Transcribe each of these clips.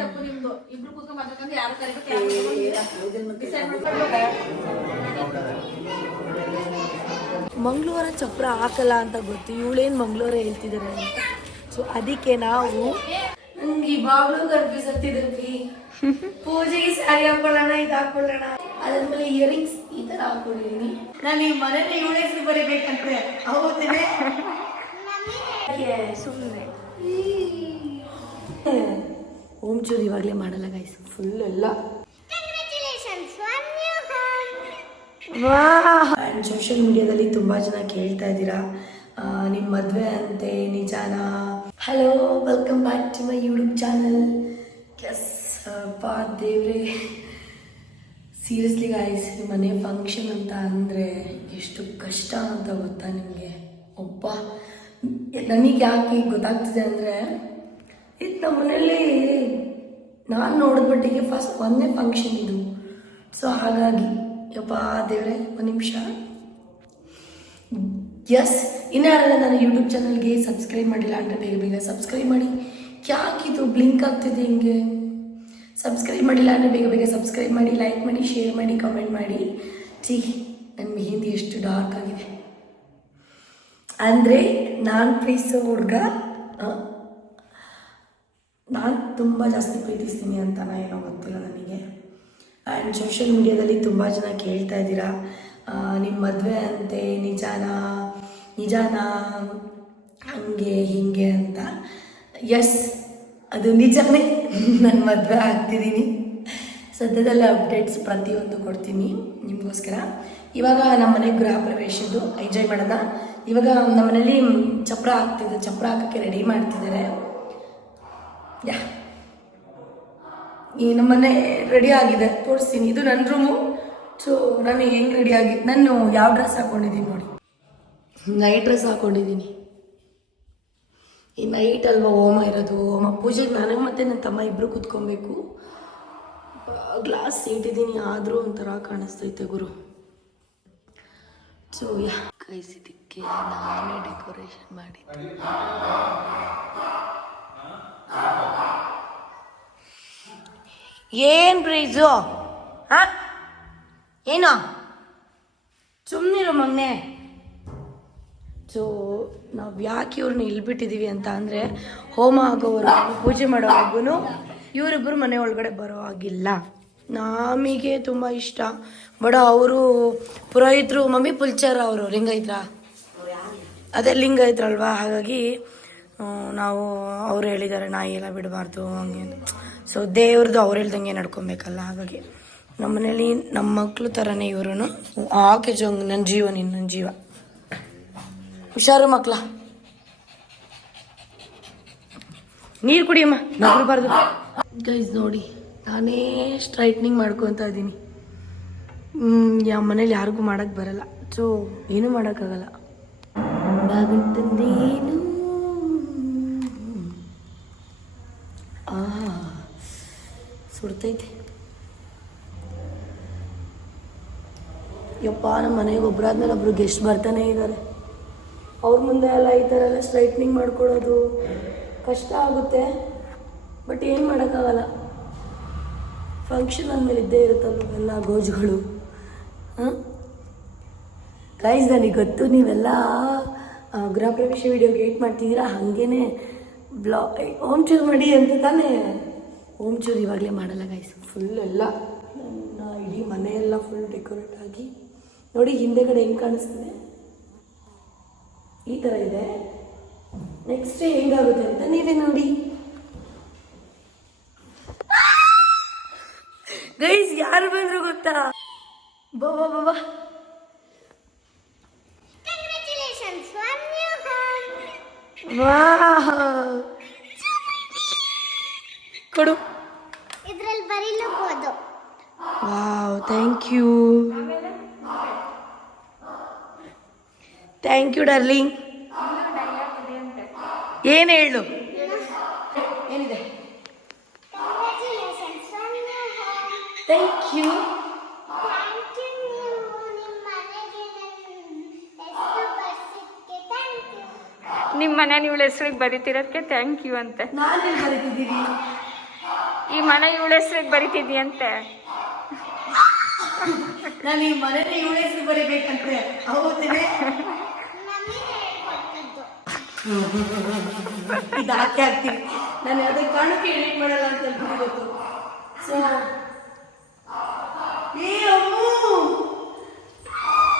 ತಪ್ಪು ನಿಮ್ದು ಇಬ್ರು ಕೂತ್ಕೊಂಡು ಮಾತಾಡ್ಕೊಂಡು ಯಾರು ಮಂಗಳವಾರ ಚಪ್ರ ಹಾಕಲ್ಲ ಅಂತ ಗೊತ್ತು, ಇವಳೇನು ಮಂಗಳವಾರ ಹೇಳ್ತಿದ್ದಾರೆ ಅಂತ. ಸೊ ಅದಕ್ಕೆ ನಾವು ನಂಗೆ ಇವಾಗಲೂ ಕನ್ಫ್ಯೂಸ್ ಆಗ್ತಿದ್ವಿ. ಪೂಜೆಗೆ ಸ್ಯಾರಿ ಹಾಕೊಳ್ಳೋಣ, ಇದು ಹಾಕೊಳ್ಳೋಣ, ಅದಾದ್ಮೇಲೆ ಇಯರಿಂಗ್ಸ್ ಈ ತರ ಹಾಕೊಂಡಿದೀನಿ. ನಾನು ಈ ಮನೇಲಿ ಇವಳ ಹೆಸರು ಬರೀಬೇಕಂತೆ ಹೌದೇನೆ ಸುಮ್ಮನೆ ಓಮ್ ಚೂರು ಇವಾಗಲೇ ಮಾಡಲ್ಲ ಗೈಸ್, ಫುಲ್ ಎಲ್ಲ ಆ್ಯಂಡ್ ಸೋಷಿಯಲ್ ಮೀಡಿಯಾದಲ್ಲಿ ತುಂಬ ಜನ ಕೇಳ್ತಾ ಇದ್ದೀರಾ ನಿಮ್ಮ ಮದುವೆ ಅಂತೆ ನಿಜಾನಾ? Hello, welcome back to my YouTube channel. Yes ಪಾ ದೇವ್ರೆ, ಸೀರಿಯಸ್ಲಿ ಗಾಯ್ಸ್, ನಿಮ್ಮ ಮನೆ ಫಂಕ್ಷನ್ ಅಂತ ಅಂದರೆ ಎಷ್ಟು ಕಷ್ಟ ಅಂತ ಗೊತ್ತಾ ನಿಮಗೆ? ಒಬ್ಬ ನನಗೆ ಯಾಕೆ ಗೊತ್ತಾಗ್ತಿದೆ ಅಂದರೆ, ಇದು ನಮ್ಮ ಮನೆಯಲ್ಲಿ ನಾನು ನೋಡಿದ ಮಟ್ಟಿಗೆ ಫಸ್ಟ್ ಒಂದೇ ಫಂಕ್ಷನ್ ಇದು. ಸೊ ಹಾಗಾಗಿ ಯಪ್ಪ ದೇವ್ರೆ, ಒಂದು ನಿಮಿಷ. ಎಸ್, ಇನ್ನಾರಲ್ಲ ನನ್ನ ಯೂಟ್ಯೂಬ್ ಚಾನಲ್ಗೆ ಸಬ್ಸ್ಕ್ರೈಬ್ ಮಾಡಿಲ್ಲ ಅಂದರೆ ಬೇಗ ಬೇಗ ಸಬ್ಸ್ಕ್ರೈಬ್ ಮಾಡಿ. ಯಾಕಿದು ಬ್ಲಿಂಕ್ ಆಗ್ತಿದೆ ಹಿಂಗೆ? ಸಬ್ಸ್ಕ್ರೈಬ್ ಮಾಡಿಲ್ಲ ಅಂದರೆ ಬೇಗ ಬೇಗ ಸಬ್ಸ್ಕ್ರೈಬ್ ಮಾಡಿ, ಲೈಕ್ ಮಾಡಿ, ಶೇರ್ ಮಾಡಿ, ಕಮೆಂಟ್ ಮಾಡಿ. ನನ್ನ ಮೆಹಂದಿ ಎಷ್ಟು ಡಾರ್ಕ್ ಆಗಿದೆ ಅಂದರೆ, ನಾನು ಪ್ರೀತಿಸೋ ಹುಡುಗ ನಾನು ತುಂಬ ಜಾಸ್ತಿ ಪ್ರೀತಿಸ್ತೀನಿ ಅಂತನಾ ಏನೋ ಗೊತ್ತಿಲ್ಲ ನನಗೆ. ಆ್ಯಂಡ್ ಸೋಷಿಯಲ್ ಮೀಡಿಯಾದಲ್ಲಿ ತುಂಬ ಜನ ಕೇಳ್ತಾ ಇದ್ದೀರಾ ನಿಮ್ಮ ಮದುವೆ ಅಂತೆ ನಿಜಾನಾ ಹಂಗೆ ಹೀಗೆ ಅಂತ. ಎಸ್, ಅದು ನಿಜನೇ, ನಾನು ಮದುವೆ ಆಗ್ತಿದ್ದೀನಿ. ಸದ್ಯದಲ್ಲೇ ಅಪ್ಡೇಟ್ಸ್ ಪ್ರತಿಯೊಂದು ಕೊಡ್ತೀನಿ ನಿಮಗೋಸ್ಕರ. ಇವಾಗ ನಮ್ಮ ಮನೆ ಗೃಹ ಪ್ರವೇಶದ್ದು ಎಂಜಾಯ್ ಮಾಡೋಣ. ಇವಾಗ ನಮ್ಮ ಮನೇಲಿ ಚಪ್ರ ಹಾಕೋಕ್ಕೆ ರೆಡಿ ಮಾಡ್ತಿದ್ದಾರೆ. ಈ ನಮ್ಮನೆ ರೆಡಿ ಆಗಿದೆ, ತೋರಿಸ್ತೀನಿ. ಇದು ನನ್ನ ರೂಮು. ಸೊ ನಾನು ಹೆಂಗೆ ರೆಡಿ ಆಗಿ, ನಾನು ಯಾವ ಡ್ರೆಸ್ ಹಾಕ್ಕೊಂಡಿದ್ದೀನಿ ನೋಡಿ, ನೈಟ್ ಡ್ರೆಸ್ ಹಾಕ್ಕೊಂಡಿದ್ದೀನಿ. ಈ ನೈಟ್ ಅಲ್ವಾ ಹೋಮ ಇರೋದು, ಹೋಮ ಪೂಜೆಗೆ ನನಗೆ ಮತ್ತು ನನ್ನ ತಮ್ಮ ಇಬ್ಬರು ಕೂತ್ಕೊಬೇಕು. ಗ್ಲಾಸ್ ಇಟ್ಟಿದ್ದೀನಿ, ಆದರೂ ಒಂಥರ ಕಾಣಿಸ್ತೈತೆ ಗುರು. ಸೊ ಕೈಸಿದ್ದಕ್ಕೆ ನಾನೇ ಡೆಕೋರೇಷನ್ ಮಾಡಿದ್ದೆ. ಏನು ಪ್ರೈಸು? ಹಾಂ, ಏನು ಸುಮ್ಮನಿರು ಮಗನೆ. ಸೊ ನಾವು ಯಾಕೆ ಇವ್ರನ್ನ ಇಲ್ಬಿಟ್ಟಿದ್ದೀವಿ ಅಂತ ಅಂದರೆ, ಹೋಮ ಆಗೋವರೆಗೂ ಪೂಜೆ ಮಾಡೋವರೆಗೂ ಇವರಿಬ್ಬರು ಮನೆ ಒಳಗಡೆ ಬರೋ ಹಾಗಿಲ್ಲ. ನಮಗೆ ತುಂಬ ಇಷ್ಟ, ಬಟ್ ಅವರು ಪುರೋಹಿತರು, ಮಮ್ಮಿ ಪುಲ್ಚಾರ ಅವರು ಅದೇ ಲಿಂಗಾಯತ್ರಲ್ವಾ, ಹಾಗಾಗಿ ನಾವು ಅವ್ರು ಹೇಳಿದ್ದಾರೆ ನಾಯಿ ಎಲ್ಲ ಬಿಡಬಾರ್ದು ಹಂಗೆ. ಸೊ ದೇವ್ರದ್ದು ಅವ್ರು ಹೇಳ್ದಂಗೆ ನಡ್ಕೊಬೇಕಲ್ಲ, ಹಾಗಾಗಿ ನಮ್ಮ ಮನೇಲಿ ನಮ್ಮ ಮಕ್ಕಳು ಥರನೇ ಇವರು. ಆಕೆ ಜಂಗ್ ನನ್ನ ಜೀವ, ನನ್ನ ಜೀವ. ಹುಷಾರು ಮಕ್ಕಳ, ನೀರು ಕುಡಿಯಮ್ಮ, ನಗರಬಾರ್ದು. ಗೈಸ್ ನೋಡಿ, ನಾನೇ ಸ್ಟ್ರೈಟ್ನಿಂಗ್ ಮಾಡ್ಕೊತಾ ಇದ್ದೀನಿ. ಯಾವ ಮನೇಲಿ ಯಾರಿಗೂ ಮಾಡೋಕ್ಕೆ ಬರಲ್ಲ, ಸೊ ಏನೂ ಮಾಡೋಕ್ಕಾಗಲ್ಲ. ಬಾಗುಂಟಂದೇನು ಸುಡ್ತೈತೆ ಯಪ್ಪ. ನಮ್ಮ ಮನೆಗೆ ಒಬ್ಬರಾದ್ಮೇಲೆ ಒಬ್ರು ಗೆಸ್ಟ್ ಬರ್ತಾನೆ ಇದ್ದಾರೆ. ಅವ್ರ ಮುಂದೆ ಎಲ್ಲ ಈ ಥರ ಎಲ್ಲ ಸ್ಟ್ರೈಟ್ನಿಂಗ್ ಮಾಡ್ಕೊಳ್ಳೋದು ಕಷ್ಟ ಆಗುತ್ತೆ, ಬಟ್ ಏನು ಮಾಡೋಕ್ಕಾಗಲ್ಲ. ಫಂಕ್ಷನ್ ಅಂದಮೇಲೆ ಇದ್ದೇ ಇರುತ್ತಲ್ಲ ಎಲ್ಲ ಗೋಜುಗಳು. ಗೈಸ್, ನನಗೆ ಗೊತ್ತು ನೀವೆಲ್ಲ ಗೃಹ ಪ್ರವೇಶ ವೀಡಿಯೋಗೆ ವೇಟ್ ಮಾಡ್ತಿದ್ದೀರಾ, ಹಾಗೇ ಹೋಮ್ ಚೂರು ಮಾಡಿ ಅಂತ ತಾನೇ. ಹೋಮ್ ಚೂರು ಇವಾಗಲೇ ಮಾಡಲ್ಲ ಗೈಸ್, ಫುಲ್ ಎಲ್ಲ ನನ್ನ ಇಡೀ ಮನೆಯೆಲ್ಲ ಫುಲ್ ಡೆಕೋರೇಟ್ ಆಗಿ ನೋಡಿ. ಹಿಂದೆಗಡೆ ಹೆಂಗೆ ಕಾಣಿಸ್ತಿದೆ, ಈ ಥರ ಇದೆ. ನೆಕ್ಸ್ಟ್ ಹೆಂಗಾಗುತ್ತೆ ಅಂತ ನೀವೇ ನೋಡಿ ಗೈಸ್. ಯಾರು ಬಂದ್ರು ಗೊತ್ತಾ? ಬಾಬಾ ಕೊಡು, ಇದರಲ್ಲಿ ಬರೀಲಬಹುದು. Wow, thank you darling. ಏನು ಹೇಳು, ಏನಿದೆ? Thank you. ನಿಮ್ಮ ಮನೆ ನೀವು ಹೆಸರಿಗೆ ಬರೀತಿರೋದಕ್ಕೆ ಥ್ಯಾಂಕ್ ಯು ಅಂತೆ. ನಾನು ಬರೀತಿದ್ದೀನಿ. ಈ ಮನೆ ಇವಳ ಹೆಸ್ರಿಗೆ ಬರಿತಿದ್ಯಂತೆ. ನಾನು ಈ ಮನೇಲಿ ಇವಳ ಹೆಸರು ಬರಿಬೇಕಂತೆ. ಹೌದೇನೆ ಇದು ಹಾಕಿ ಹಾಕ್ತೀನಿ. ನಾನು ಯಾವುದೇ ಕಾರಣಕ್ಕೆ ಎಡಿಟ್ ಮಾಡಲ್ಲ ಅಂತ ಹೇಳ್ಬಿಟ್ಟು. ಸೊ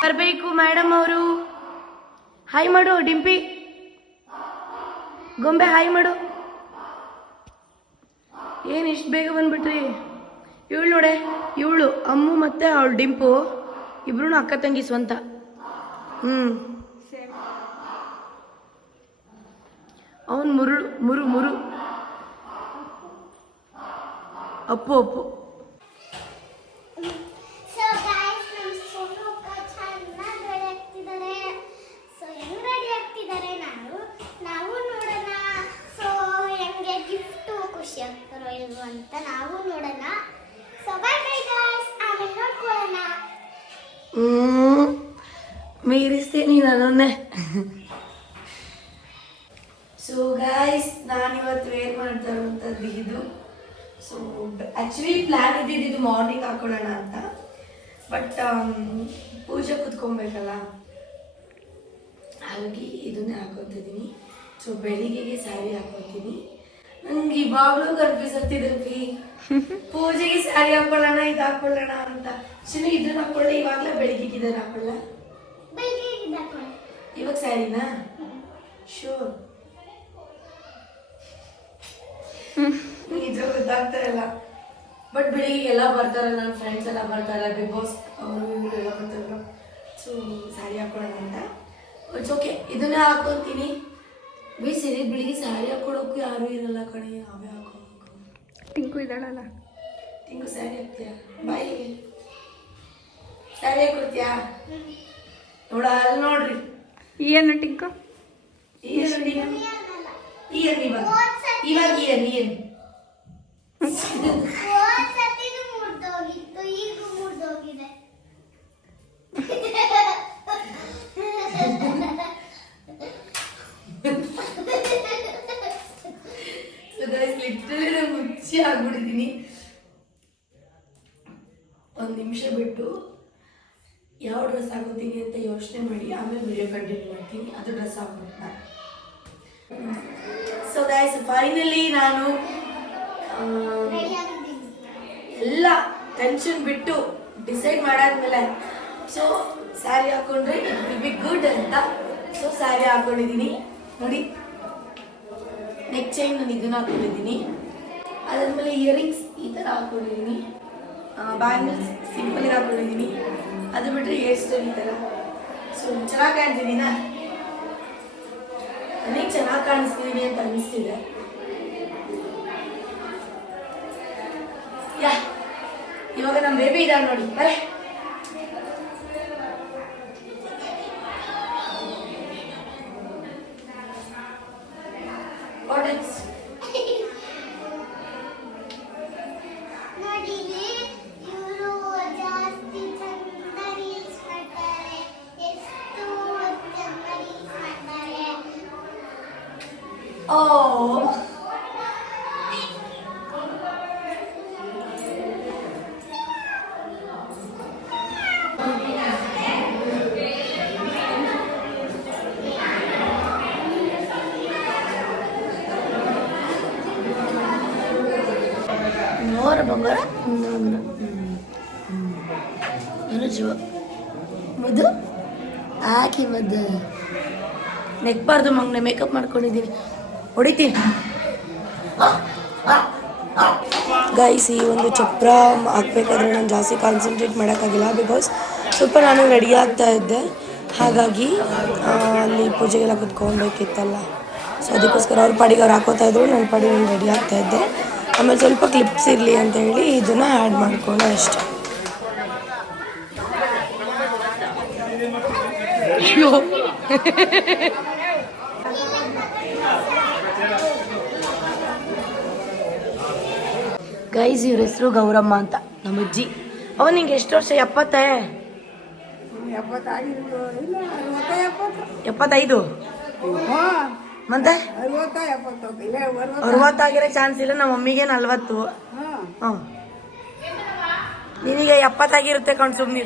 ಬರಬೇಕು ಮೇಡಮ್ ಅವರು. ಹಾಯ್ ಮಾಡು ಡಿಂಪಿ, ಗೊಂಬೆ ಹಾಯ್ ಮಾಡು. ಏನು ಇಷ್ಟು ಬೇಗ ಬಂದ್ಬಿಟ್ರಿ? ಇವಳು ನೋಡೆ, ಇವಳು ಅಮ್ಮು ಮತ್ತು ಅವಳು ಡಿಂಪು ಇಬ್ರು ಅಕ್ಕ ತಂಗಿ ಸ್ವಂತ. ಅವನು ಮುರು ಅಪ್ಪು ಅಪ್ಪು. ಸೊ ಗಾಯ್ಸ್, ನಮ್ಮ ಸೋನು ಅಕ್ಕ ಚೆನ್ನಾಗಿ ರೆಡಿ ಆಗ್ತಿದ್ದಾರೆ. ಸೊ ಹೆಂಗ್ ರೆಡಿ ಆಗ್ತಿದ್ದಾರೆ ನಾವು ನೋಡೋಣ. ಸೊ ಹೆಂಗೆ ಗಿಫ್ಟು ಖುಷಿ ಆಗ್ತಾರೋ ಇಲ್ವೋ ಅಂತ ನಾವು ನೋಡೋಣ. ಸೊ ಬೈ ಬೈ ಗಾಯ್ಸ್, ಆಮೇಲೆ ನೋಡ್ಕೊಳ್ಳೋಣ. ಮೀರಿಸ್ತೀನಿ ನನ್ನನ್ನೇ. ಸೊ ಗಾಯ್ಸ್, ನಾನಿವತ್ತು ವೇರ್ ಮಾಡ್ತಾ ಇರುವಂಥದ್ದು ಇದು. ಸೊ ಆ್ಯಕ್ಚುಲಿ ಪ್ಲ್ಯಾನ್ ಇದ್ದಿದ್ದು ಮಾರ್ನಿಂಗ್ ಹಾಕೊಳ್ಳೋಣ ಅಂತ, ಬಟ್ ಪೂಜೆ ಕುತ್ಕೊಬೇಕಲ್ಲ, ಹಾಗಾಗಿ ಇದನ್ನೇ ಹಾಕೊತಿದ್ದೀನಿ. ಸೊ ಬೆಳಿಗ್ಗೆಗೆ ಸ್ಯಾರಿ ಹಾಕೊತೀನಿ. ನಂಗೆ ಇವಾಗಲೂ ಕನ್ಫ್ಯೂಸ್ ಆಗ್ತಿದ್ದೆ, ಪೂಜೆಗೆ ಸ್ಯಾರಿ ಹಾಕೊಳ್ಳೋಣ ಇದು ಹಾಕೊಳ್ಳೋಣ ಅಂತ. ಚಿನ್ನ ಇದನ್ನ ಹಾಕೊಳ್ಳಿ, ಇವಾಗಲೇ ಬೆಳಿಗ್ಗೆಗೆ ಇದನ್ನ ಹಾಕೊಳ್ಳ. ಇವಾಗ ಸ್ಯಾರಿನಾ? ಶೋರ್ ನಿಜ ಗೊತ್ತಾಗ್ತಾ ಇಲ್ಲ. ಬಟ್ ಬೆಳಿಗ್ಗೆ ಎಲ್ಲ ಬರ್ತಾರೆ, ನನ್ನ ಫ್ರೆಂಡ್ಸ್ ಎಲ್ಲ ಬರ್ತಾರೆ, ಬಿಗ್ ಬಾಸ್ ಅವರು ಇವರು ಎಲ್ಲ ಬರ್ತಾರಲ್ಲ. ಸೊ ಸ್ಯಾರಿ ಹಾಕೊಳ್ಳೋಣ ಅಂತ. ಇಟ್ಸ್ ಓಕೆ, ಇದನ್ನೇ ಹಾಕೊತೀನಿ. ಸರಿ ಬೆಳಿಗ್ಗೆ ಸ್ಯಾರಿ ಹಾಕೊಳ್ಳೋಕ್ಕೂ ಯಾರೂ ಇರಲ್ಲ ಕಣೆ, ನಾವೇ ಹಾಕೋಬೇಕು. ಟಿಂಕು ಇದ್ದಾಳಲ್ಲ, ಟಿಂಕು ಸ್ಯಾರಿ ಹಾಕ್ತೀಯಾ? ಬಾಯಿ ಸ್ಯಾರಿ ಹಾಕೊಡ್ತೀಯಾ? ನೋಡ ಅಲ್ಲಿ ನೋಡ್ರಿ, ಏನು ಟಿಂಕು ಇವಾಗ ಏನು ಮುರ್ದೋಗಿತ್ತು, ಈಗ ಮುರ್ದೋಗಿದೆ. ಲಿಟ್ರಲಿ ಮುಚ್ಚಿ ಆಗ್ಬಿಟ್ಟಿದ್ದೀನಿ. ಒಂದು ನಿಮಿಷ ಬಿಟ್ಟು ಯಾವ ಡ್ರೆಸ್ ಹಾಕೋತೀನಿ ಅಂತ ಯೋಚನೆ ಮಾಡಿ ಆಮೇಲೆ ವಿಡಿಯೋ ಕಂಟಿನ್ಯೂ ಮಾಡ್ತೀನಿ. ಅದು ಡ್ರೆಸ್ ಹಾಕೋಣ. ಸೊ ಗೈಸ್, ಫೈನಲಿ ನಾನು ಎಲ್ಲ ಟೆನ್ಷನ್ ಬಿಟ್ಟು ಡಿಸೈಡ್ ಮಾಡಾದ್ಮೇಲೆ ಸೊ ಸ್ಯಾರಿ ಹಾಕೊಂಡ್ರೆ ಇಟ್ ವಿಲ್ ಬಿ ಗುಡ್ ಅಂತ. ಸೊ ಸ್ಯಾರಿ ಹಾಕೊಂಡಿದ್ದೀನಿ ನೋಡಿ. ನೆಕ್ ಚೈನ್ ನಾನು ಇದನ್ನ ಹಾಕೊಂಡಿದ್ದೀನಿ. ಅದಾದ್ಮೇಲೆ ಇಯರಿಂಗ್ಸ್ ಈ ಥರ ಹಾಕೊಂಡಿದ್ದೀನಿ. ಬ್ಯಾಂಗಲ್ಸ್ ಸಿಂಪಲ್ಗೆ ಹಾಕೊಂಡಿದ್ದೀನಿ. ಅದು ಬಿಟ್ಟರೆ ಹೇರ್ ಸ್ಟೈಲ್ ಈ ಥರ. ಸೊ ಚೆನ್ನಾಗಿ ಕಾಣ್ತಿದ್ದೀನ? ನನಗೆ ಚೆನ್ನಾಗಿ ಕಾಣಿಸ್ತಿದ್ದೀನಿ ಅಂತ ಅನ್ನಿಸ್ತಿದೆ. ಯಾ, ಇವಾಗ ನಮ್ಮ ಬೇಬಿ ಇದ್ದಾಳೆ ನೋಡಿ, ಬರೇ. ನೋಡಿ ಇವರು ಜಾಸ್ತಿ ಚಂದ ರೀಲ್ಸ್ ಮಾಡ್ತಾರೆ, ಎಷ್ಟು ಚಂದ ರೀಲ್ಸ್ ಮಾಡ್ತಾರೆ. ಓ ನೋರ ಬಂಗಾರ ಜೀವ ಮದ್ದು ಹಾಕಿ ಮದ್ದು ನೆಕ್ಬಾರ್ದು ಮಗನೆ. ಮೇಕಪ್ ಮಾಡ್ಕೊಂಡಿದ್ದೀನಿ, ಹೊಡಿತೀನಿ. ಗೈಸ್, ಈ ಒಂದು ಚಪ್ರ ಹಾಕ್ಬೇಕಾದ್ರೆ ನಾನು ಜಾಸ್ತಿ ಕಾನ್ಸಂಟ್ರೇಟ್ ಮಾಡೋಕ್ಕಾಗಿಲ್ಲ, ಬಿಕಾಸ್ ಸ್ವಲ್ಪ ನಾನು ರೆಡಿ ಆಗ್ತಾ ಇದ್ದೆ. ಹಾಗಾಗಿ ಅಲ್ಲಿ ಪೂಜೆಗೆಲ್ಲ ಕುತ್ಕೊಬೇಕಿತ್ತಲ್ಲ. ಸೊ ಅದಕ್ಕೋಸ್ಕರ ಅವ್ರ ಪಾಡಿಗೆ ಅವ್ರು ಹಾಕೋತಾಯಿದ್ರು, ನನ್ನ ಪಾಡಿಗೆ ನಾನು ರೆಡಿ ಆಗ್ತಾ ಇದ್ದೆ. ಆಮೇಲೆ ಸ್ವಲ್ಪ ಕ್ಲಿಪ್ಸ್ ಇರಲಿ ಅಂತ ಹೇಳಿ ಇದನ್ನು ಆ್ಯಡ್ ಮಾಡಿಕೊಂಡೆ ಅಷ್ಟೆ. ಗೈಸ್, ಇವ್ರ ಹೆಸರು ಗೌರಮ್ಮ ಅಂತ, ನಮ್ಮ ಅಜ್ಜಿ. ಅವ ನಿಂಗೆ ಎಷ್ಟು ವರ್ಷ? 70? 75? ಮತ್ತೆ 60 ಆಗಿರೋ ಚಾನ್ಸ್ ಇಲ್ಲ. ನಮ್ಮ ಮಮ್ಮಿಗೆ 40. ಹಾಂ ನಿನಗೆ 70 ಆಗಿರುತ್ತೆ ಕಣ್ ಸುಮ್ಮನೆ.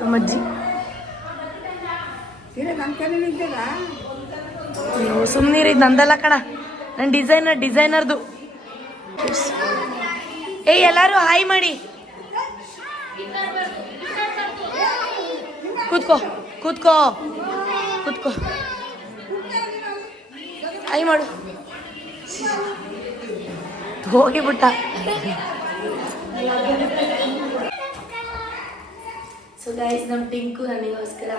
ನಮ್ಮ ಅಜ್ಜಿ ನೀವು ಸುಮ್ಮನಿರಿ, ಇದು ನಂದಲ್ಲ ಕಣ, ನನ್ನ ಡಿಸೈನರ್ದು. ಎಲ್ಲರೂ ಹಾಯ್ ಮಾಡಿ. ಕೂತ್ಕೋ ಕೂತ್ಕೋ ಕೂತ್ಕೋ, ಹಾಯ್ ಮಾಡು. ಹೋಗಿಬಿಟ್ಟ. ಸೊ ಗೈಸ್, ನಮ್ಮ ಟಿಂಕು ನನಗೋಸ್ಕರ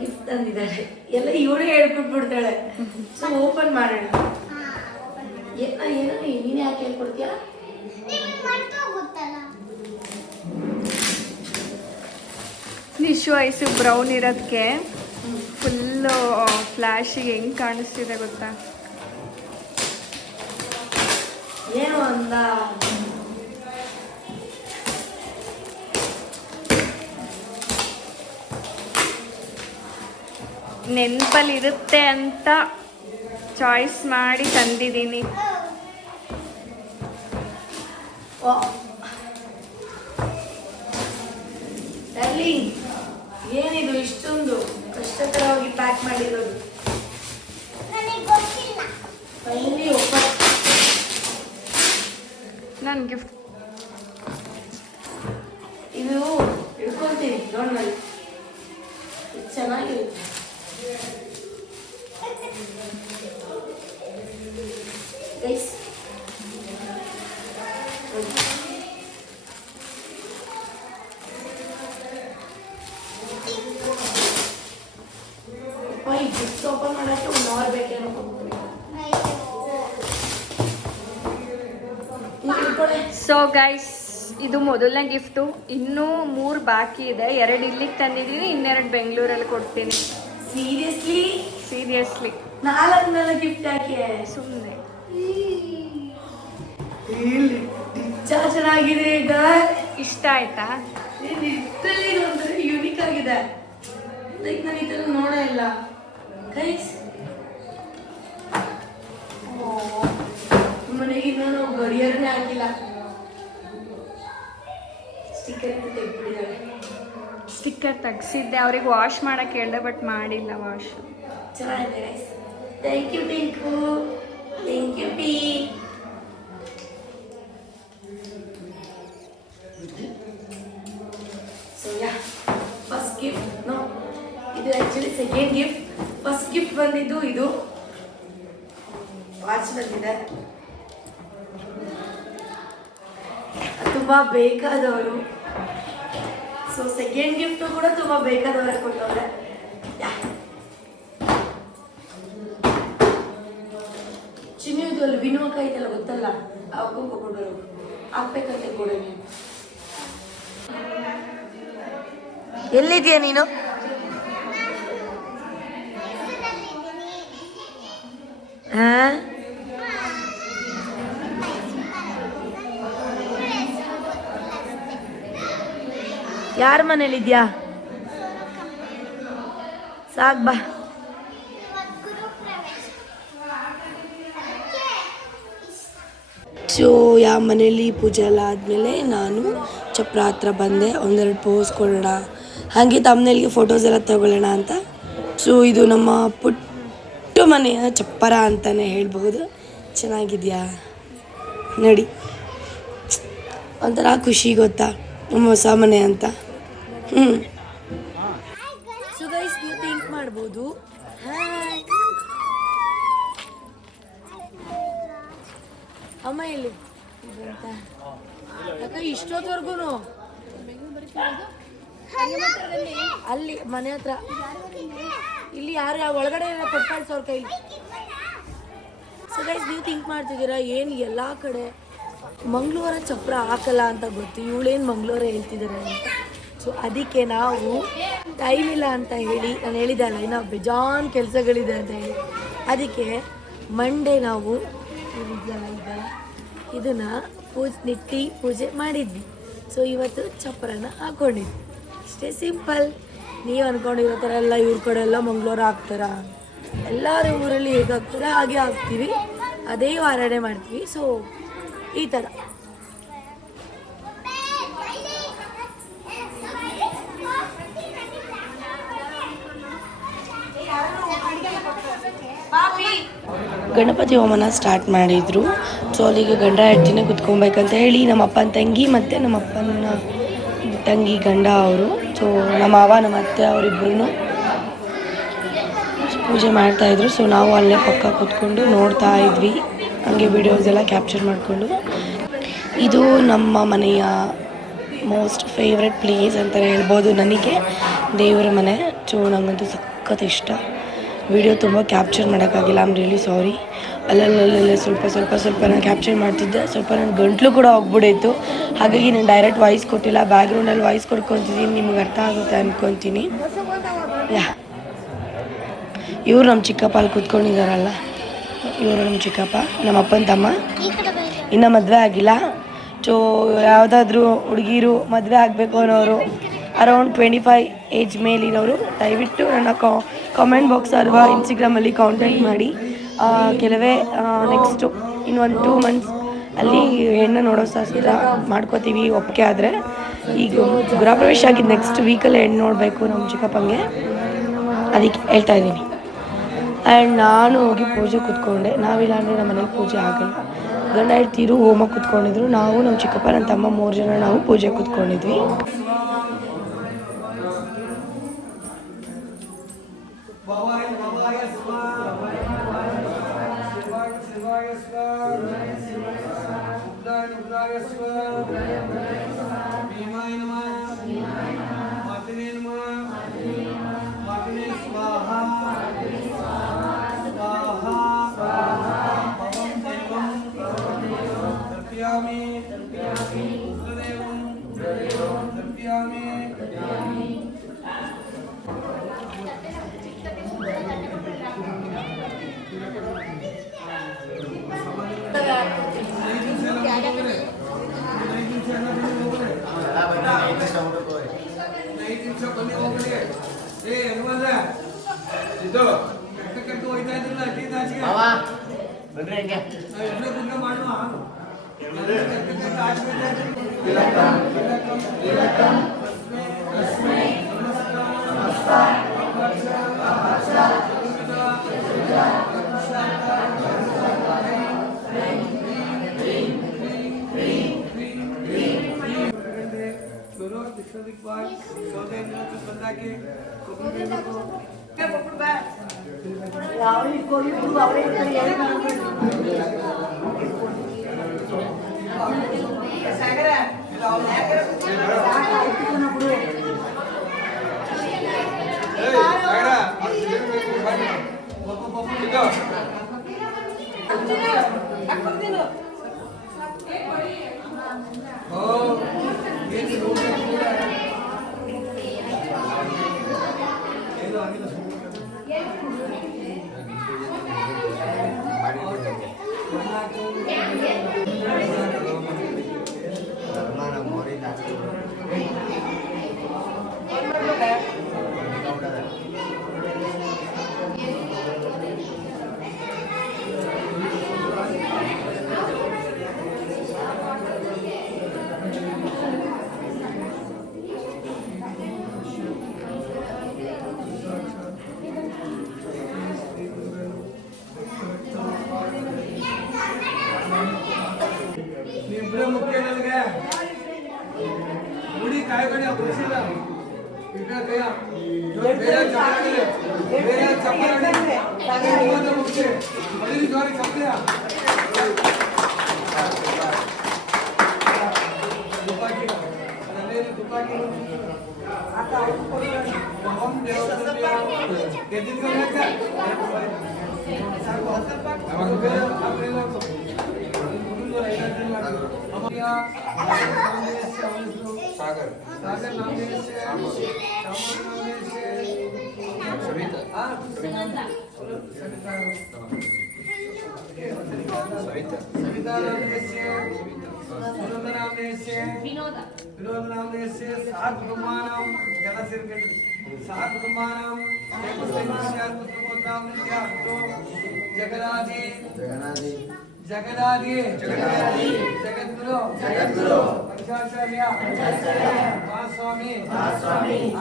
ಗಿಫ್ಟ್ ತಂದಿದ್ದಾರೆ. ಎಲ್ಲ ಇವಳು ಹೇಳ್ಕೊಟ್ಬಿಡ್ತಾಳೆ. ಸೊ ಓಪನ್ ಮಾಡೋಣ. ಏನೋ ನೀನು ಯಾಕೆ ಹೇಳ್ಕೊಡ್ತೀಯ? ನಿಶು ಐಸು ಬ್ರೌನ್ ಇರೋದಕ್ಕೆ ಫುಲ್ಲು ಫ್ಲ್ಯಾಶಿಗೆ ಹೆಂಗೆ ಕಾಣಿಸ್ತಿದೆ ಗೊತ್ತಾ? ಏನು ಅಂದ? ನೆನಪಲ್ಲಿರುತ್ತೆ ಅಂತ ಚಾಯ್ಸ್ ಮಾಡಿ ತಂದಿದ್ದೀನಿ. ಡಾರ್ಲಿಂಗ್, ಏನಿದು ಇಷ್ಟೊಂದು ಕಷ್ಟಕರವಾಗಿ ಪ್ಯಾಕ್ ಮಾಡಿರೋದು? Finally open. ನನ್ನ ಗಿಫ್ಟ್ ಇದು ಹಿಡ್ಕೊಳ್ತೀನಿ ನೋಡಿ, ಇದು ಚೆನ್ನಾಗಿರುತ್ತೆ. ಗೈಸ್, ಈ ಗಿಫ್ಟ್ ಓಪನ್ ಮಾಡೋಕ್ಕೆ 1 hour ಬೇಕೇನೋ. ಸೊ ಗೈಸ್, ಇದು ಮೊದಲನೇ ಗಿಫ್ಟು. ಇನ್ನೂ 3 ಬಾಕಿ ಇದೆ. 2 ಇಲ್ಲಿಗೆ ತಂದಿದ್ದೀನಿ, ಇನ್ನೆರಡು ಬೆಂಗಳೂರಲ್ಲಿ ಕೊಡ್ತೀನಿ. ಸೀರಿಯಸ್ಲಿ 4 ಗಿಫ್ಟ್ ಯಾಕೆ? ಸುಮ್ಮನೆ. ಚೆನ್ನಾಗಿದೆ ಈಗ. ಇಷ್ಟ ಆಯ್ತಾ? ಇಷ್ಟಲ್ಲಿ ಒಂಥರ ಯೂನಿಕ್ ಆಗಿದೆ. ಲೈಕ್ ನಾನು ಈ ಥರ ನೋಡೇ ಇಲ್ಲ ಗೈಸ್. ಮನೆಗೆ ಇನ್ನೂ ನಾವು ಗಡಿಯಾರನೇ ಹಾಕಿಲ್ಲ. ಸ್ಟಿಕ್ಕರ್ ತೆಗ್ದುಬಿಟ್ಟಿದ್ದಾಳೆ. ಸ್ಟಿಕ್ಕರ್ ತೆಗ್ಸಿದ್ದೆ, ಅವ್ರಿಗೆ ವಾಶ್ ಮಾಡಕ್ಕೆ ಹೇಳಿದೆ, ಬಟ್ ಮಾಡಿಲ್ಲ ವಾಶ್. ಚೆನ್ನಾಗಿದೆ guys. Thank you Tinku, thank you P. So yeah, first gift no, ಇದು actually second gift. First gift ಬಂದಿದ್ದು ಇದು ವಾಚ್ ಬಂದಿದೆ. ತುಂಬ ಬೇಕಾದವರು. ಸೊ ಸೆಕೆಂಡ್ ಗಿಫ್ಟು ಕೂಡ ತುಂಬ ಬೇಕಾದವರೇ ಕೊಟ್ಟವ್ರೆ. ಚಿನ್ನು ಇದು ಅಲ್ಲಿ ವಿನುವಕ್ಕ ಐತಲ್ಲ ಗೊತ್ತಲ್ಲ, ಅವಕ್ಕೂ ಕೊಟ್ಬಿಡೋರು ಹಾಕ್ಬೇಕಂತೆ ಗೋಡೆ. ನೀವು ಎಲ್ಲಿದ್ಯಾ ನೀನು? ಹಾಂ, ಯಾರ ಮನೇಲಿದ್ಯಾ? ಸಾಕ್ ಬಾ. ಸೊ ಯಾವ ಮನೇಲಿ ಪೂಜೆ ಎಲ್ಲ ಆದಮೇಲೆ ನಾನು ಚಪ್ರ ಹತ್ರ ಬಂದೆ. ಒಂದೆರಡು ಪೋಸ್ ಕೊಡೋಣ, ಹಾಗೆ ತಮ್ಮನೇಲಿಗೆ ಫೋಟೋಸ್ ಎಲ್ಲ ತಗೊಳ್ಳೋಣ ಅಂತ. ಸೊ ಇದು ನಮ್ಮ ಪುಟ್ಟ ಮನೆಯ ಚಪ್ಪರ ಅಂತಲೇ ಹೇಳ್ಬಹುದು. ಚೆನ್ನಾಗಿದೆಯಾ ನೋಡಿ, ಒಂಥರ ಖುಷಿ ಗೊತ್ತಾ ನಮ್ಮ ಹೊಸ ಮನೆ ಅಂತ. ಸೊ ಗೈಸ್, ನೀವು ಥಿಂಕ್ ಮಾಡ್ಬೋದು, ಅಮ್ಮ ಇಲ್ಲಿ ಅಂತ ಯಾಕೆ ಇಷ್ಟೊತ್ತವರೆಗೂ ಅಲ್ಲಿ ಮನೆ ಹತ್ರ ಇಲ್ಲಿ ಯಾರು ಒಳಗಡೆ ಕೊಟ್ಟಾಳ್ಸ ಅವ್ರ ಕೈಲಿ. ಸೊ ಗೈಸ್, ನೀವು ಥಿಂಕ್ ಮಾಡ್ತಿದ್ದೀರಾ ಏನು ಎಲ್ಲ ಕಡೆ ಮಂಗಳವಾರ ಚಪ್ರ ಹಾಕಲ್ಲ ಅಂತ ಗೊತ್ತು, ಇವಳೇನು ಮಂಗಳವಾರ ಹೇಳ್ತಿದ್ದಾರೆ ಅಂತ. ಸೊ ಅದಕ್ಕೆ ನಾವು ಟೈಮ್ ಇಲ್ಲ ಅಂತ ಹೇಳಿ, ನಾನು ಹೇಳಿದೆ ಅಲ್ಲ ಇನ್ನು ಬೇಜಾನ್ ಕೆಲಸಗಳಿದೆ ಅಂತ ಹೇಳಿ, ಅದಕ್ಕೆ ಮಂಡೇ ನಾವು ಇದನ್ನು ನಿಟ್ಟಿ ಪೂಜೆ ಮಾಡಿದ್ವಿ. ಸೊ ಇವತ್ತು ಚಪ್ಪರನ ಹಾಕ್ಕೊಂಡಿದ್ವಿ. ಅಷ್ಟೇ ಸಿಂಪಲ್. ನೀವು ಅಂದ್ಕೊಂಡಿರೋ ಥರ ಎಲ್ಲ ಇವ್ರ ಕಡೆ ಎಲ್ಲ ಮಂಗಳವಾರ ಹಾಕ್ತಾರ? ಎಲ್ಲರ ಊರಲ್ಲಿ ಹೇಗೆ ಆಗ್ತಾರೆ ಹಾಗೆ ಆಗ್ತೀವಿ, ಅದೇ ವಾರಣೆ ಮಾಡ್ತೀವಿ. ಸೊ ಈ ಥರ ಗಣಪತಿ ಹೋಮನ ಸ್ಟಾರ್ಟ್ ಮಾಡಿದರು. ಸೊ ಅಲ್ಲಿಗೆ ಗಂಡ ಹೆಂಡತಿನೇ ಕುತ್ಕೊಬೇಕಂತ ಹೇಳಿ ನಮ್ಮ ಅಪ್ಪನ ತಂಗಿ ಮತ್ತು ನಮ್ಮ ಅಪ್ಪನ ತಂಗಿ ಗಂಡ ಅವರು, ಸೊ ನಮ್ಮ ಮಾವ ನಮ್ಮ ಅತ್ತೆ ಅವರಿಬ್ಬರೂ ಪೂಜೆ ಮಾಡ್ತಾಯಿದ್ರು. ಸೊ ನಾವು ಅಲ್ಲೇ ಪಕ್ಕ ಕೂತ್ಕೊಂಡು ನೋಡ್ತಾ ಇದ್ವಿ, ಹಂಗೆ ವಿಡಿಯೋಸ್ ಎಲ್ಲ ಕ್ಯಾಪ್ಚರ್ ಮಾಡಿಕೊಂಡು. ಇದು ನಮ್ಮ ಮನೆಯ ಮೋಸ್ಟ್ ಫೇವ್ರೆಟ್ ಪ್ಲೇಸ್ ಅಂತಲೇ ಹೇಳ್ಬೋದು ನನಗೆ, ದೇವರ ಮನೆ. ಸೊ ನನಗಂತೂ ಸಖತ್ ಇಷ್ಟ. ವಿಡಿಯೋ ತುಂಬ ಕ್ಯಾಪ್ಚರ್ ಮಾಡೋಕ್ಕಾಗಿಲ್ಲ, ಐ ಆಮ್ ರಿಯಲಿ ಸಾರಿ. ಅಲ್ಲಲ್ಲೇ ಸ್ವಲ್ಪ ನಾನು ಕ್ಯಾಪ್ಚರ್ ಮಾಡ್ತಿದ್ದೆ, ಸ್ವಲ್ಪ ನನ್ನ ಗಂಟ್ಲು ಕೂಡ ಹೋಗ್ಬಿಟ್ಟಿತ್ತು, ಹಾಗಾಗಿ ನಾನು ಡೈರೆಕ್ಟ್ ವಾಯ್ಸ್ ಕೊಟ್ಟಿಲ್ಲ. ಬ್ಯಾಕ್ಗ್ರೌಂಡಲ್ಲಿ ವಾಯ್ಸ್ ಕೊಡ್ಕೊತಿದ್ದೀನಿ, ನಿಮ್ಗೆ ಅರ್ಥ ಆಗುತ್ತೆ ಅಂದ್ಕೊತೀನಿ. ಇವ್ರು ನಮ್ಮ ಚಿಕ್ಕಪ್ಪ ಅಲ್ಲಿ ಕೂತ್ಕೊಂಡಿದ್ದಾರಲ್ಲ, ಇವರು ನಮ್ಮ ಚಿಕ್ಕಪ್ಪ, ನಮ್ಮ ಅಪ್ಪನ ತಮ್ಮ. ಇನ್ನೂ ಮದುವೆ ಆಗಿಲ್ಲ. ಸೊ ಯಾವುದಾದ್ರೂ ಹುಡುಗಿರು ಮದುವೆ ಆಗಬೇಕು ಅನ್ನೋರು ಅರೌಂಡ್ 25 ಏಜ್ ಮೇಲಿರೋರು ದಯವಿಟ್ಟು ನನ್ನ ಕಾಮೆಂಟ್ ಬಾಕ್ಸ್ ಅಥವಾ ಇನ್ಸ್ಟಾಗ್ರಾಮಲ್ಲಿ ಕಾಂಟ್ಯಾಕ್ಟ್ ಮಾಡಿ. ಕೆಲವೇ ನೆಕ್ಸ್ಟು ಇನ್ನೊಂದು 2 ಮಂತ್ಸ್ ಅಲ್ಲಿ ಹೆಣ್ಣು ನೋಡೋ ಶಾಸ್ತ್ರ ಮಾಡ್ಕೋತೀವಿ, ಒಪ್ಪಿಗೆ ಆದರೆ. ಈಗ ಗೃಹಪ್ರವೇಶ ಆಗಿದ್ದು ನೆಕ್ಸ್ಟ್ ವೀಕಲ್ಲಿ ಹೆಣ್ಣು ನೋಡಬೇಕು ನಮ್ಮ ಚಿಕ್ಕಪ್ಪಂಗೆ, ಅದಕ್ಕೆ ಹೇಳ್ತಾ ಇದ್ದೀನಿ. ಆ್ಯಂಡ್ ನಾನು ಹೋಗಿ ಪೂಜೆ ಕೂತ್ಕೊಂಡೆ. ನಾವಿಲ್ಲ ಅಂದರೆ ನಮ್ಮ ಮನೇಲಿ ಪೂಜೆ ಆಗಲ್ಲ. ಗಂಡ ಹೆಂಡ್ತಿರು ಹೋಮ ಕೂತ್ಕೊಂಡಿದ್ರು, ನಾವು ನಮ್ಮ ಚಿಕ್ಕಪ್ಪ ನನ್ನ ತಮ್ಮ 3 ಜನ ನಾವು ಪೂಜೆ ಕೂತ್ಕೊಂಡಿದ್ವಿ. सात कुटुंबानां जगदादि जगद्गुरु पंचाचार्य महास्वामी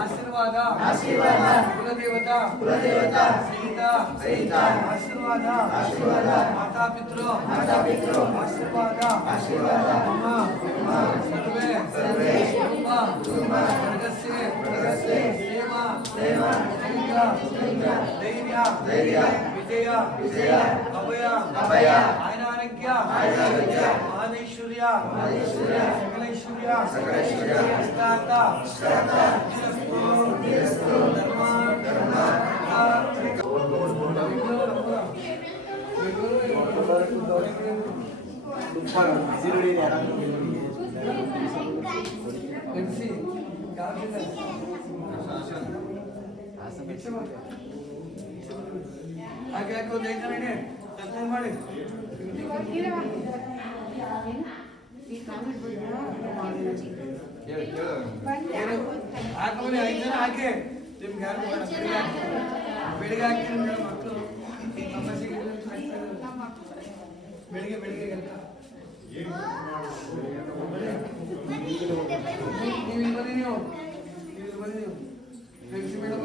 आशीर्वाद कुलदेवता सहित आशीर्वाद माता पितृ आशीर्वाद सर्वे कुटुंब सेवा धैर्य विजय अभय आरोग्य सकलैश्वर्य ಹಾಗೆ ಹಾಕಿ ಒಂದು 5 ಜನ ಕೆಲಸ ಮಾಡಿ ಹಾಕಿ 5 ಜನ ಹಾಕಿ ನಿಮ್ಗೆ ಯಾರು ಬೆಳಿಗ್ಗೆ ಹಾಕಿ ನಿಮ್ಗೆ ಮಕ್ಕಳು ಬೆಳಿಗ್ಗೆ ನೀವು ಬನ್ನಿ ನೀವು ಮೇಡಮ್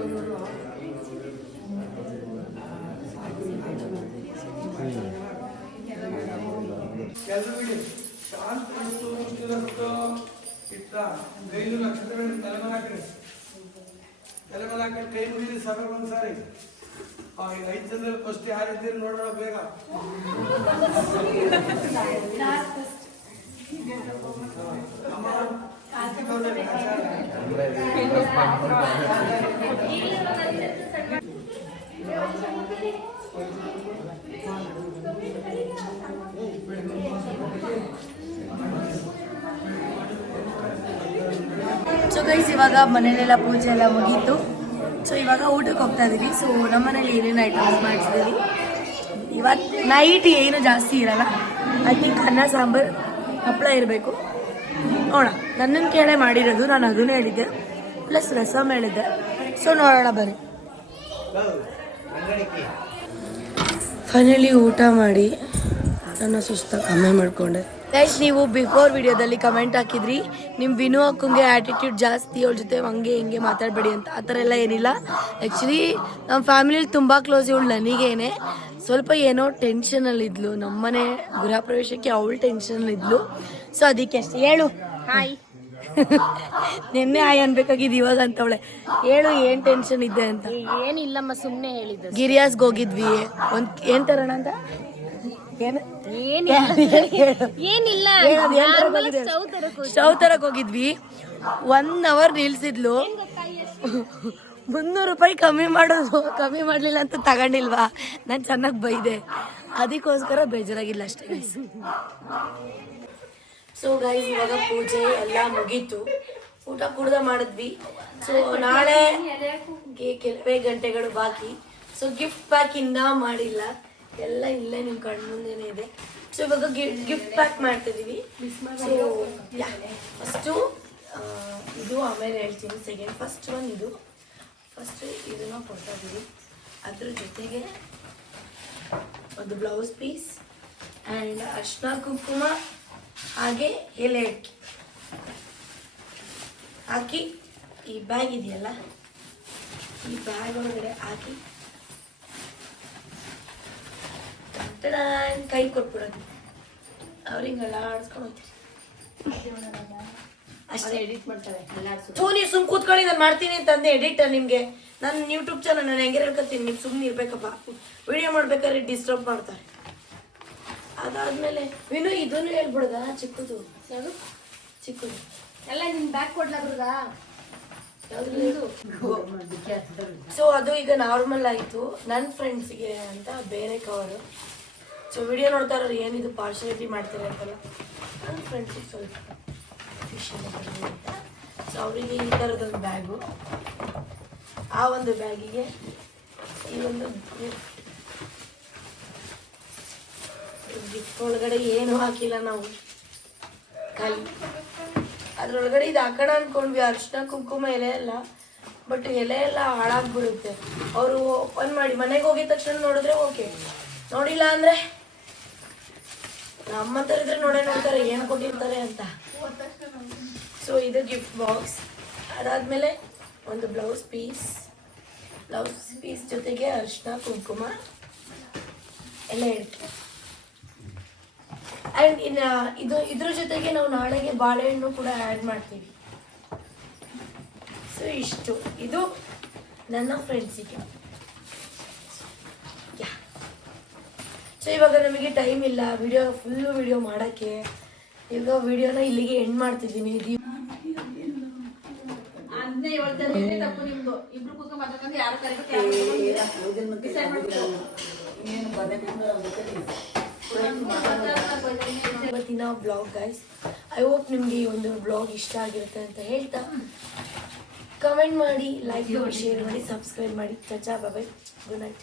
ಕೆಲಸ ಬಿಡಿ ಶಾಂತ ಇತ್ತ 5 ನಕ್ಷತ್ರ ತಲೆಮೇಲೆ ಹಾಕಿ ಕೈ ಮುಗಿದಿ ಸಭೆ ಒಂದ್ಸಾರಿ 5 ಜನದಲ್ಲಿ ಫಸ್ಟ್ ಯಾರಿದ್ದೀರಿ ನೋಡೋಣ ಬೇಗ ಸೊ ಗೈಸ್ ಇವಾಗ ಮನೇಲೆಲ್ಲ ಪೂಜೆ ಎಲ್ಲ ಮುಗೀತು. ಸೊ ಇವಾಗ ಊಟಕ್ಕೆ ಹೋಗ್ತಾ ಇದೀವಿ. ಸೊ ನಮ್ಮನೇಲಿ ಏನೇನು ಐಟಮ್ಸ್ ಮಾಡಿಸಿದೀವಿ ಇವತ್ತು ನೈಟ್ ಏನು ಜಾಸ್ತಿ ಇರಲ್ಲ. ಐ ಥಿಂಕ್ ಅನ್ನ ಸಾಂಬಾರು ಹಪ್ಪಳ ಇರಬೇಕು ನೋಡೋಣ. ನನ್ನನ್ನು ಕೇಳೇ ಮಾಡಿರೋದು, ನಾನು ಅದನ್ನೇ ಹೇಳಿದ್ದೆ, ಪ್ಲಸ್ ರಸಮ್ ಹೇಳಿದ್ದೆ. ಸೊ ನೋಡೋಣ ಬನ್ನಿ. ಫೈನಲಿ ಊಟ ಮಾಡಿ ನನ್ನ ಸುಸ್ತ ಕಮ್ಮಿ ಮಾಡಿಕೊಂಡೆ. ಗೈಸ್ ನೀವು ಬಿಫೋರ್ ವಿಡಿಯೋದಲ್ಲಿ ಕಮೆಂಟ್ ಹಾಕಿದ್ರಿ ನಿಮ್ಮ ವಿನು ಅಕ್ಕಂಗೆ ಆ್ಯಟಿಟ್ಯೂಡ್ ಜಾಸ್ತಿ, ಅವಳ ಜೊತೆ ಹಂಗೆ ಹಿಂಗೆ ಮಾತಾಡಬೇಡಿ ಅಂತ. ಆ ಥರ ಎಲ್ಲ ಏನಿಲ್ಲ. ಆ್ಯಕ್ಚುಲಿ ನಮ್ಮ ಫ್ಯಾಮಿಲಿಲಿ ತುಂಬ ಕ್ಲೋಸ್ ಇವಳು ನನಗೇನೆ. ಸ್ವಲ್ಪ ಏನೋ ಟೆನ್ಷನಲ್ಲಿದ್ಲು, ನಮ್ಮನೆ ಗೃಹ ಪ್ರವೇಶಕ್ಕೆ ಅವಳು ಟೆನ್ಷನಲ್ಲಿದ್ಲು. ಸೊ ಅದಕ್ಕೆ ಅಷ್ಟೇ. ಹೇಳು ಹಾಯ್. ನಿನ್ನೆ ಹಾಯ್ ಅನ್ಬೇಕಾಗಿದ್ದು ಇವಾಗ ಅಂತವಳೆ. ಹೇಳು ಏನು ಟೆನ್ಷನ್ ಇದೆ ಅಂತ. ಏನಿಲ್ಲಮ್ಮ, ಸುಮ್ಮನೆ ಹೇಳಿದ್ದು. ಗಿರಿಯಾಸ್ಗೆ ಹೋಗಿದ್ವಿ. ಏನು ತರೋಣ ಅಂತ ಏನಿಲ್ಲ, ಸ್ಟವ್ ತರಕ್ ಹೋಗಿದ್ವಿ. 1 hour ನಿಲ್ಸಿದ್ಲು. 300 ರೂಪಾಯಿ ಕಮ್ಮಿ ಮಾಡಲಿಲ್ಲ ಅಂತ ತಗೊಂಡಿಲ್ವಾ. ನಾನು ಚೆನ್ನಾಗಿ ಬೈದೆ, ಅದಕ್ಕೋಸ್ಕರ ಬೇಜಾರಾಗಿಲ್ಲ ಅಷ್ಟೇ. ಸೊ ಗೈಸ್ ಇವಾಗ ಪೂಜೆ ಎಲ್ಲ ಮುಗೀತು, ಊಟ ಕುಡ್ದ ಮಾಡಿದ್ವಿ. ಸೊ ನಾಳೆ ಕೆಲವೇ ಗಂಟೆಗಳು ಬಾಕಿ. ಸೊ ಗಿಫ್ಟ್ ಪ್ಯಾಕ್ ಇನ್ನೂ ಮಾಡಿಲ್ಲ, ಎಲ್ಲ ಇಲ್ಲೇ ನಿಮ್ಮ ಕಣ್ಮುಂದೆನೇ ಇದೆ. ಸೊ ಇವಾಗ ಗಿಫ್ಟ್ ಪ್ಯಾಕ್ ಮಾಡ್ತಿದ್ದೀವಿ. ಸೊ ಫಸ್ಟು ಇದು, ಆಮೇಲೆ ಹೇಳ್ತೀನಿ ಸೆಕೆಂಡ್. ಫಸ್ಟ್ ಇದನ್ನು ಕೊಡ್ತಾ ಇದ್ದೀವಿ. ಅದ್ರ ಜೊತೆಗೆ ಒಂದು ಬ್ಲೌಸ್ ಪೀಸ್ ಆ್ಯಂಡ್ ಅರ್ಶಿನ ಕುಂಕುಮ ಹಾಗೆ ಎಲೆ ಅಕ್ಕಿ ಹಾಕಿ ಈ ಬ್ಯಾಗ್ ಇದೆಯಲ್ಲ, ಈ ಬ್ಯಾಗ್ ಒಳಗಡೆ ಹಾಕಿ ಕೈ ಕೊಟ್ಬಿಡೋದು. ಅವ್ರಿಂಗೆಲ್ಲ ಆಡಿಸ್ಕೊಂಡು ಅಷ್ಟೇ. ಎಡಿಟ್ ಮಾಡ್ತಾರೆ. ನೀವು ಸುಮ್ ಕೂತ್ಕೊಳ್ಳಿ, ನಾನು ಮಾಡ್ತೀನಿ ಅಂತಂದೆ ಎಡಿಟ್. ನಿಮಗೆ ನನ್ನ ಯೂಟ್ಯೂಬ್ ಚಾನಲ್ ನಾನು ಹೆಂಗೆ ಹೇಳ್ಕೊತೀನಿ, ನೀವು ಸುಮ್ಮನೆ ಇರ್ಬೇಕಪ್ಪ. ವಿಡಿಯೋ ಮಾಡ್ಬೇಕಾದ್ರೆ ಡಿಸ್ಟರ್ಬ್ ಮಾಡ್ತಾರೆ. ಅದಾದ್ಮೇಲೆ ವಿನು ಇದನ್ನು ಹೇಳ್ಬಿಡದ, ಚಿಕ್ಕದು ಯಾವುದು ಚಿಕ್ಕದು ಎಲ್ಲ ನಿನ್ ಬ್ಯಾಗ್ ಕೊಡ್ಲಾಗ್ರದ. ಸೊ ಅದು ಈಗ ನಾರ್ಮಲ್ ಆಯಿತು. ನನ್ನ ಫ್ರೆಂಡ್ಸ್ಗೆ ಅಂತ ಬೇರೆ ಕವರು. ಸೊ ವಿಡಿಯೋ ನೋಡ್ತಾ ಇರೋರು ಏನಿದು ಪಾರ್ಶಾಲಿಟಿ ಮಾಡ್ತಾರೆ ಅಂತಲ್ಲ, ನನ್ನ ಫ್ರೆಂಡ್ಸಿಗೆ ಸ್ವಲ್ಪ ಫಿಶನ್ ಅಂತ. ಸೊ ಅವರಿಗೆ ಈ ಥರದೊಂದು ಬ್ಯಾಗು, ಆ ಒಂದು ಬ್ಯಾಗಿಗೆ ಈ ಒಂದು ಗಿಫ್ಟ್ ಒಳಗಡೆ ಏನು ಹಾಕಿಲ್ಲ ನಾವು, ಖಾಲಿ ಅದ್ರೊಳಗಡೆ ಇದು ಹಾಕೋಣ ಅಂದ್ಕೊಂಡ್ವಿ. ಅರ್ಶಿನ ಕುಂಕುಮ ಎಲೆ ಎಲ್ಲ ಬಟ್ ಎಲೆ ಎಲ್ಲ ಹಾಳಾಗ್ಬಿಡುತ್ತೆ. ಅವರು ಓಪನ್ ಮಾಡಿ ಮನೆಗೆ ಹೋಗಿದ ತಕ್ಷಣ ನೋಡಿದ್ರೆ ಓಕೆ, ನೋಡಿಲ್ಲ ಅಂದರೆ ನಮ್ಮಂತರ ಇದ್ರೆ ನೋಡ್ತಾರೆ ಏನು ಕೊಟ್ಟಿರ್ತಾರೆ ಅಂತ. ಸೊ ಇದು ಗಿಫ್ಟ್ ಬಾಕ್ಸ್. ಅದಾದಮೇಲೆ ಒಂದು ಬ್ಲೌಸ್ ಪೀಸ್ ಜೊತೆಗೆ ಅರಿಶಿನ ಕುಂಕುಮ ಎಲ್ಲ ಇರುತ್ತೆ. ಆ್ಯಂಡ್ ಇದ್ರ ಜೊತೆಗೆ ನಾವು ನಾಳೆಗೆ ಬಾಳೆಹಣ್ಣು ಕೂಡ ಆ್ಯಡ್ ಮಾಡ್ತೀವಿ. ಸೊ ಇಷ್ಟು, ಇದು ನನ್ನ ಫ್ರೆಂಡ್ಸಿಗೆ. ಸೊ ಇವಾಗ ನಮಗೆ ಟೈಮ್ ಇಲ್ಲ ಫುಲ್ಲು ವಿಡಿಯೋ ಮಾಡೋಕ್ಕೆ. ಈಗ ವಿಡಿಯೋನ ಇಲ್ಲಿಗೆ ಎಂಡ್ ಮಾಡ್ತಿದ್ದೀನಿ. ಇವತ್ತಿನ ಬ್ಲಾಗ್ ಗೈಸ್, ಐ ಹೋಪ್ ನಿಮಗೆ ಈ ಒಂದು ಬ್ಲಾಗ್ ಇಷ್ಟ ಆಗಿರುತ್ತೆ ಅಂತ ಹೇಳ್ತಾ, ಕಮೆಂಟ್ ಮಾಡಿ, ಲೈಕ್ ಮಾಡಿ, ಶೇರ್ ಮಾಡಿ, ಸಬ್ಸ್ಕ್ರೈಬ್ ಮಾಡಿ. ಚಚಾ ಬಾಯ್, ಗುಡ್ ನೈಟ್.